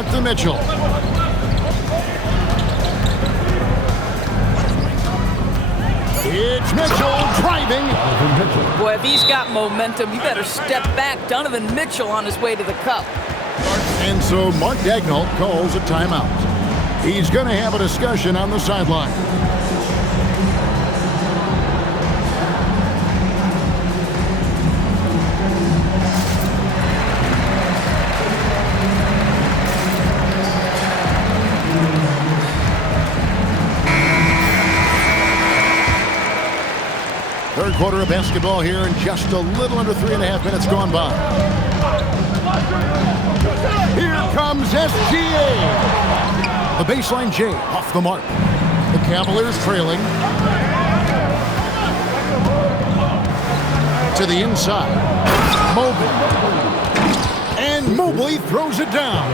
out to Mitchell. It's Mitchell driving. Boy, if he's got momentum, you better step back. Donovan Mitchell on his way to the cup. And so Mark Daigneault calls a timeout. He's going to have a discussion on the sideline. Third quarter of basketball here, and just a little under 3.5 minutes gone by. Here comes SGA. The baseline J off the mark. The Cavaliers trailing. To the inside. Mobley. And Mobley throws it down.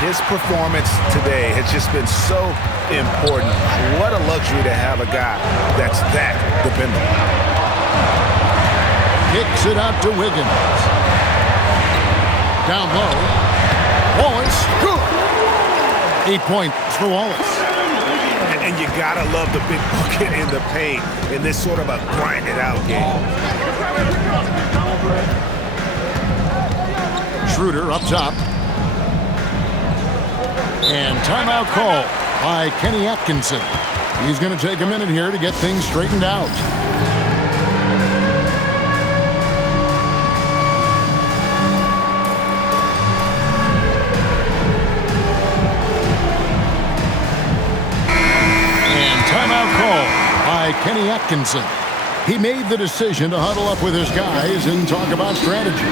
His performance today has just been so important. What a luxury to have a guy that's that dependable. Kicks it out to Wiggins. Down low. Wallace. Good. 8 points for Wallace. And you gotta love the big bucket in the paint in this sort of a grind-it-out game. Schroeder up top. And timeout call by Kenny Atkinson. He's going to take a minute here to get things straightened out. And timeout call by Kenny Atkinson. He made the decision to huddle up with his guys and talk about strategy.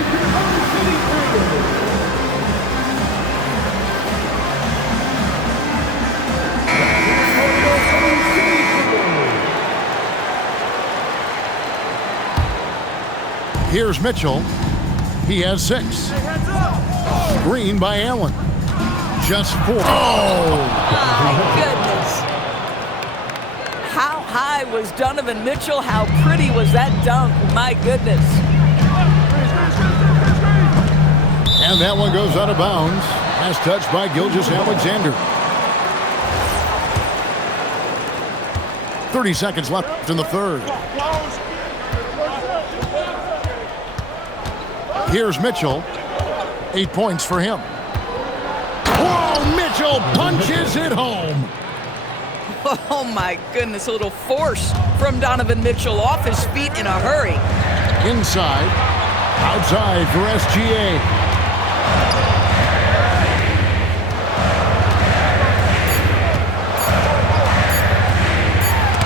Here's Mitchell. He has 6. Screen by Allen. Just 4. Oh! My goodness. How high was Donovan Mitchell? How pretty was that dunk? My goodness. And that one goes out of bounds. Last touch by Gilgeous-Alexander. 30 seconds left in the third. Here's Mitchell. 8 points for him. Whoa, Mitchell punches it home. Oh, my goodness. A little force from Donovan Mitchell off his feet in a hurry. Inside. Outside for SGA.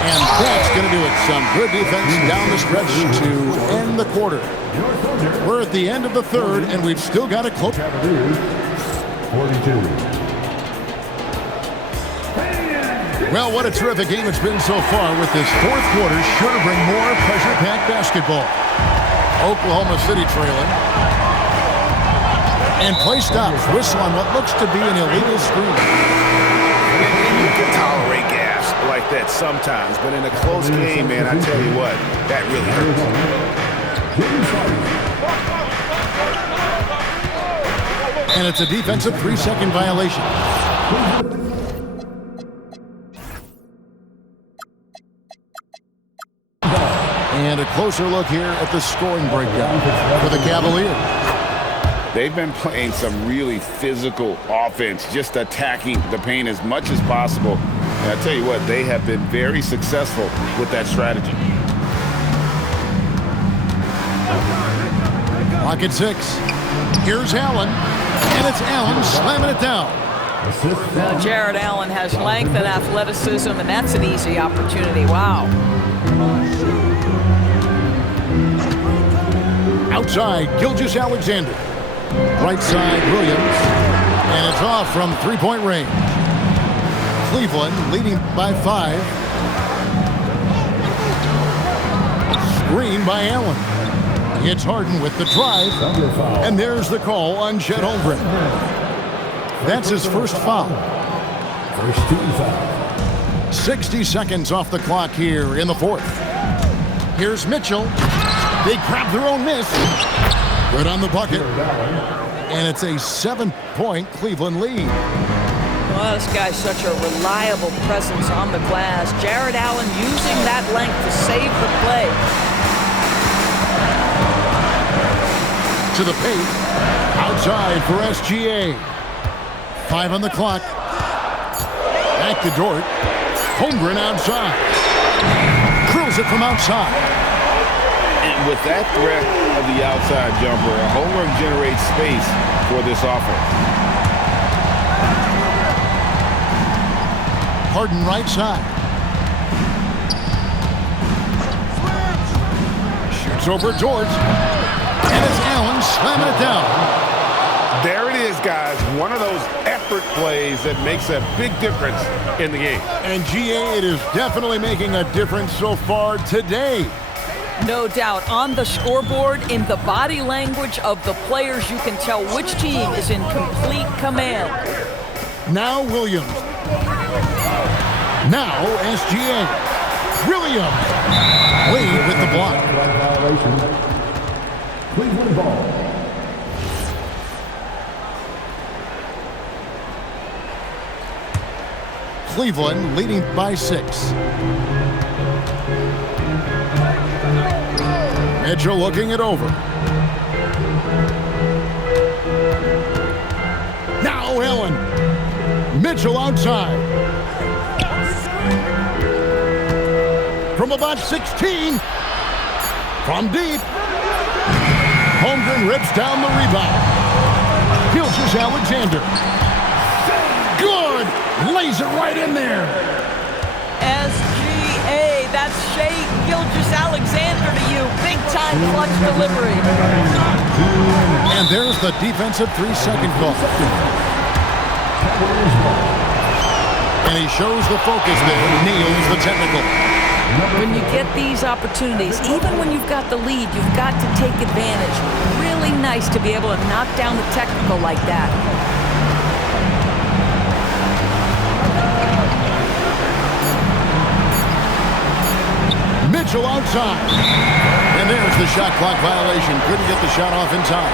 And that's going to do it. Some good defense down the stretch to end the quarter. We're at the end of the third, and we've still got a close. 42. Well, what a terrific game it's been so far, with this fourth quarter sure to bring more pressure-packed basketball. Oklahoma City trailing. And play stops. Whistle on what looks to be an illegal screen. You can tolerate gas like that sometimes, but in a close game, man, I tell you what, that really hurts. And it's a defensive 3-second violation. And a closer look here at the scoring breakdown for the Cavaliers. They've been playing some really physical offense, just attacking the paint as much as possible. And I tell you what, they have been very successful with that strategy. Clock at 6. Here's Allen. And it's Allen slamming it down. Well, Jared Allen has length and athleticism, and that's an easy opportunity. Wow. Outside, Gilgeous-Alexander. Right side, Williams. And it's off from three-point range. Cleveland leading by 5. Screen by Allen. It's Harden with the drive. And there's the call on Chet Holmgren. That's his first foul. First team foul. 60 seconds off the clock here in the fourth. Here's Mitchell. They grab their own miss. Good on the bucket. And it's a 7-point Cleveland lead. Well, this guy's such a reliable presence on the glass. Jared Allen using that length to save the play. To the paint. Outside for SGA. 5 on the clock. Back to Dort. Holmgren outside. Curls it from outside. And with that threat of the outside jumper, Holmgren generates space for this offense. Harden right side. Shoots over Dort. And it's Allen slamming it down. There it is, guys. One of those effort plays that makes a big difference in the game. And GA, it is definitely making a difference so far today. No doubt. On the scoreboard, in the body language of the players, you can tell which team is in complete command. Now Williams. Now SGA. Williams. Wade with the block. Violation. Cleveland ball. Cleveland leading by 6. Mitchell looking it over. Now Allen. Mitchell outside. From about 16. From deep. Holmgren rips down the rebound. Gilgeous Alexander. Good. Lays it right in there. SGA, that's Shai Gilgeous-Alexander to you. Big-time clutch delivery. And there's the defensive 3-second call. And he shows the focus there. Nails the technical. When you get these opportunities, even when you've got the lead, you've got to take advantage. Really nice to be able to knock down the technical like that. Mitchell outside. And there's the shot clock violation. Couldn't get the shot off in time.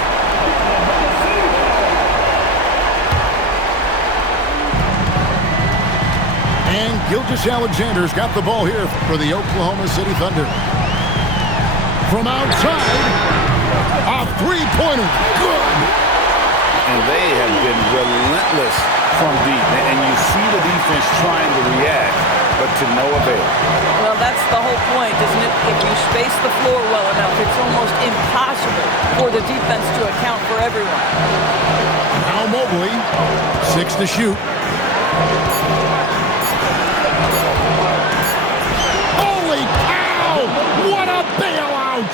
And Gilgeous-Alexander's got the ball here for the Oklahoma City Thunder. From outside, a three-pointer. Good. And they have been relentless from deep. And you see the defense trying to react, but to no avail. Well, that's the whole point, isn't it? If you space the floor well enough, it's almost impossible for the defense to account for everyone. Now Mobley, 6 to shoot. Holy cow! What a bailout!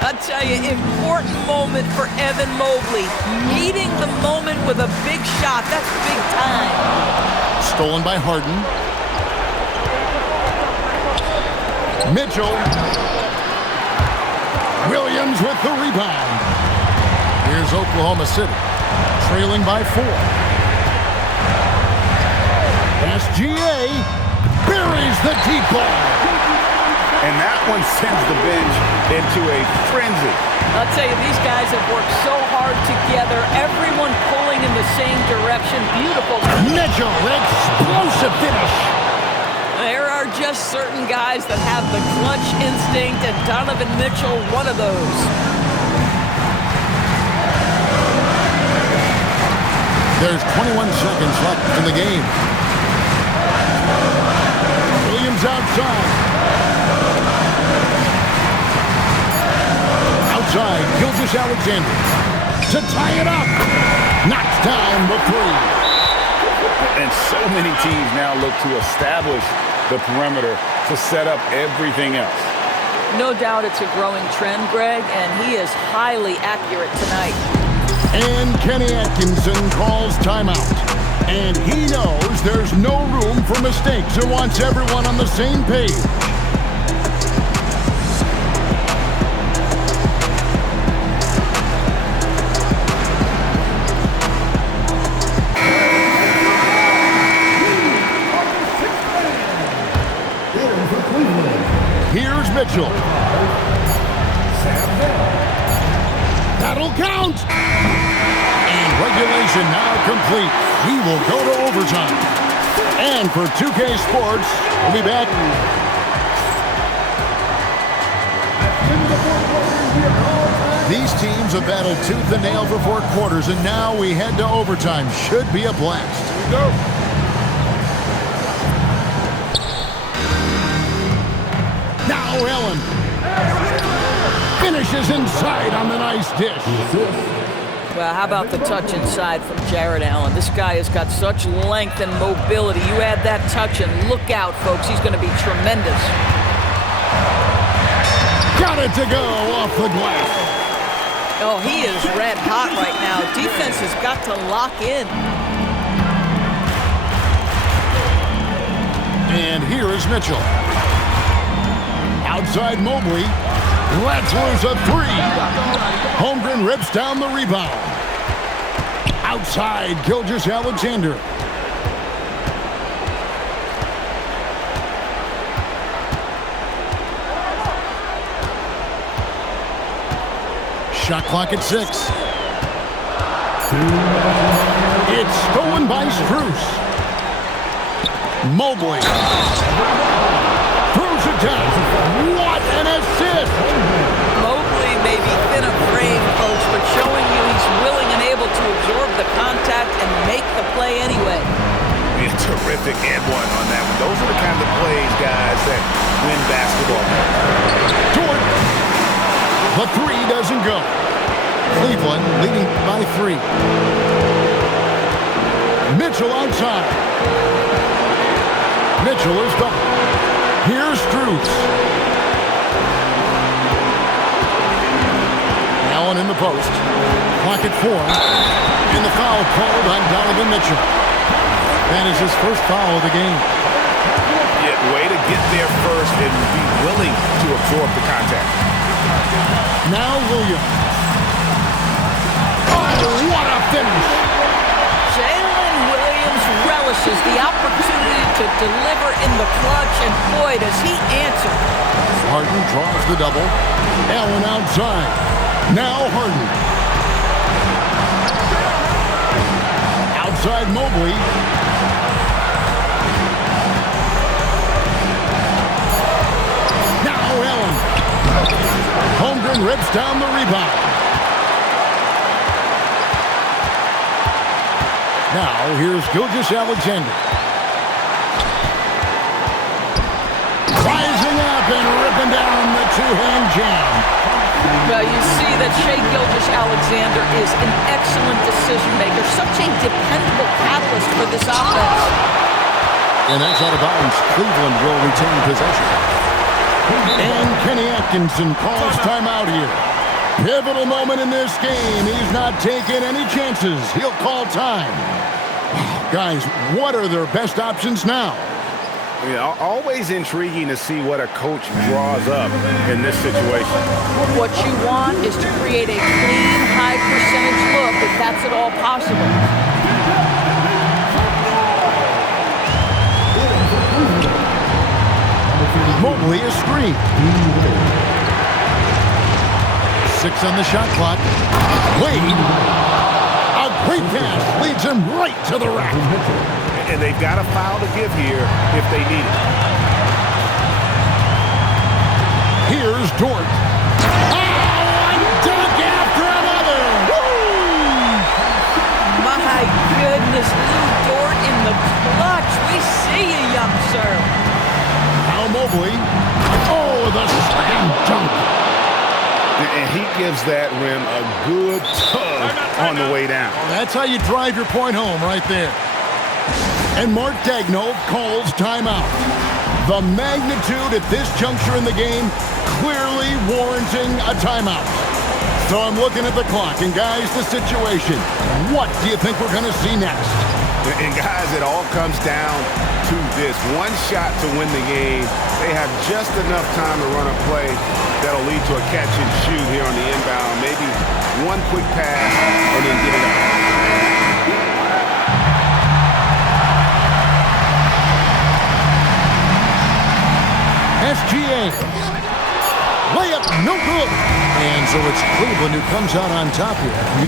I'll tell you, important moment for Evan Mobley. Meeting the moment with a big shot. That's big time. Stolen by Harden. Mitchell. Williams with the rebound. Here's Oklahoma City, trailing by 4. SGA buries the deep ball. And that one sends the bench into a frenzy. I'll tell you, these guys have worked so hard together. Everyone pulling in the same direction. Beautiful. Mitchell, explosive finish. There are just certain guys that have the clutch instinct, and Donovan Mitchell, one of those. There's 21 seconds left in the game. Williams outside. Outside, Gilgeous-Alexander to tie it up. Knocks down the 3. And so many teams now look to establish the perimeter to set up everything else. No doubt it's a growing trend, Greg, and he is highly accurate tonight. And Kenny Atkinson calls timeout. And he knows there's no room for mistakes and wants everyone on the same page. Here's Mitchell. That'll count. Possession now complete. We will go to overtime. And for 2K Sports, we'll be back. These teams have battled tooth and nail for 4 quarters, and now we head to overtime. Should be a blast. Here we go. Now Allen finishes inside on the nice dish. Well, how about the touch inside from Jared Allen? This guy has got such length and mobility. You add that touch and look out, folks. He's going to be tremendous. Got it to go off the glass. Oh, he is red hot right now. Defense has got to lock in. And here is Mitchell. Outside Mobley. Lets loose a 3. Holmgren rips down the rebound. Outside Gilgeous-Alexander. Shot clock at 6. It's stolen by Strus. Mobley. Throws it down. What an assist! Mobley may be thin of frame, folks, but showing you he's willing and able to absorb the contact and make the play anyway. A terrific and one on that one. Those are the kind of plays, guys, that win basketball. Jordan. The 3 doesn't go. Cleveland leading by 3. Mitchell outside. Mitchell is double. Here's Strus. Allen in the post. Clock at 4. And the foul called on Donovan Mitchell. That is his first foul of the game. Yeah, way to get there first and be willing to absorb the contact. Now Williams. Oh, what a finish! Jalen Williams relishes the opportunity to deliver in the clutch, and boy, does he answer. Harden draws the double. Allen outside. Now Harden. Outside Mobley. Now Allen. Holmgren rips down the rebound. Now here's Gilgeous-Alexander. Rising up and ripping down the 2-hand jam. Well, you see that Shai Gilgeous-Alexander is an excellent decision maker, such a dependable catalyst for this offense. And that's out of bounds. Cleveland will retain possession. And Kenny Atkinson calls timeout here. Pivotal moment in this game. He's not taking any chances. He'll call time. Guys, what are their best options now? Yeah, always intriguing to see what a coach draws up in this situation. What you want is to create a clean, high-percentage look, if that's at all possible. Mobley is screened. 6 on the shot clock. Wade. A great pass leads him right to the rack. And they've got a foul to give here if they need it. Here's Dort. Oh, one dunk after another. Woo! My goodness, Lou Dort in the clutch. We see you, young sir. Now Mobley. Oh, the slam dunk. And he gives that rim a good tug on the way down. That's how you drive your point home right there. And Mark Daigneault calls timeout. The magnitude at this juncture in the game clearly warranting a timeout. So I'm looking at the clock, and guys, the situation. What do you think we're going to see next? And guys, it all comes down to this. One shot to win the game. They have just enough time to run a play that'll lead to a catch and shoot here on the inbound. Maybe one quick pass and then get it up. SGA. Layup, no good. And so it's Cleveland who comes out on top here.